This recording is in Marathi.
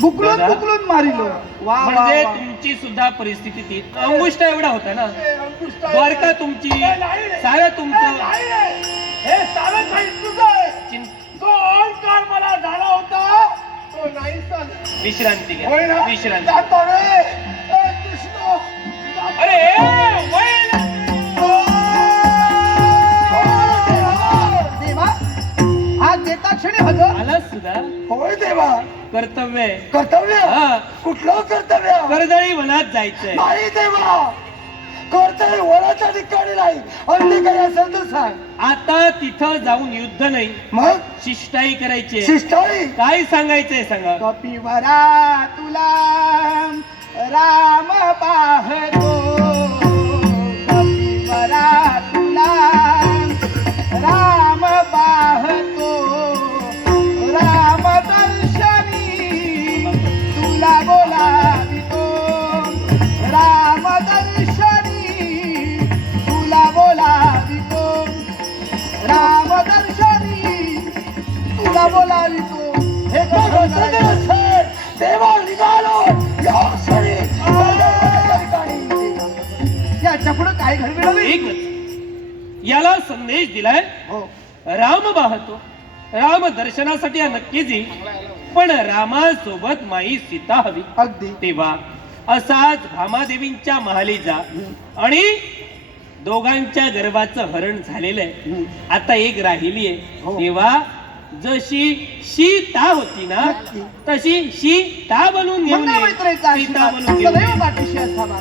बुकलून बुकलून मारिलो. वा म्हणजे तुमची सुद्धा परिस्थिती ती अंगुष्ठ एवढा होता ना. द्वारका तुमची, सारं तुमचं. हे सारं काही तुझं. तो ओंकार मला झाला होता तो नाही झाला. विश्रांती घ्या, होय ना? विश्रांती. जातो रे. ए कृष्ण. अरे वैल. देवा हा देता क्षणी हजर आलास सुद्धा. होय देवा. कर्तव्य आहे. कर्तव्य हा. कुठलं कर्तव्य कर्दळी वनात जायचंय. नाही देवा कर्तव्य वराच्या ठिकाणी नाही. अन्य काही असेल तर सांग. आता तिथं जाऊन युद्ध नाही, मग शिष्टाई करायची आहे. शिष्टाई काय सांगायचंय सांगा. कपिवरा तुला राम पाहतो. कपिवरा तुला राम पाहतो. राम दर्शनी तुला बोलावितो. राम दर्शनी तुला बोलावितो. राम दर्शनी तुला बोलावितो. हे देवा निघालो याच्या पुढे काय घडविलं नाही. एकच याला संदेश दिलाय. हो राम पाहतो. राम दर्शनासाठी हा नक्कीच येईल, पण रामासोबत माई सीता हवी. अगदी तेव्हा असाच भामादेवींच्या महाली जा आणि दोघांच्या गर्भाचं हरण झालेलं आहे. आता एक राहिली आहे. हो. तेव्हा जशी सीता होती ना तशी सीता बनून घेऊन ये. मंगळमैत्रीचा सीता आशीर्वाद बनून घेऊन ये. सदैव पाठीशी असावा.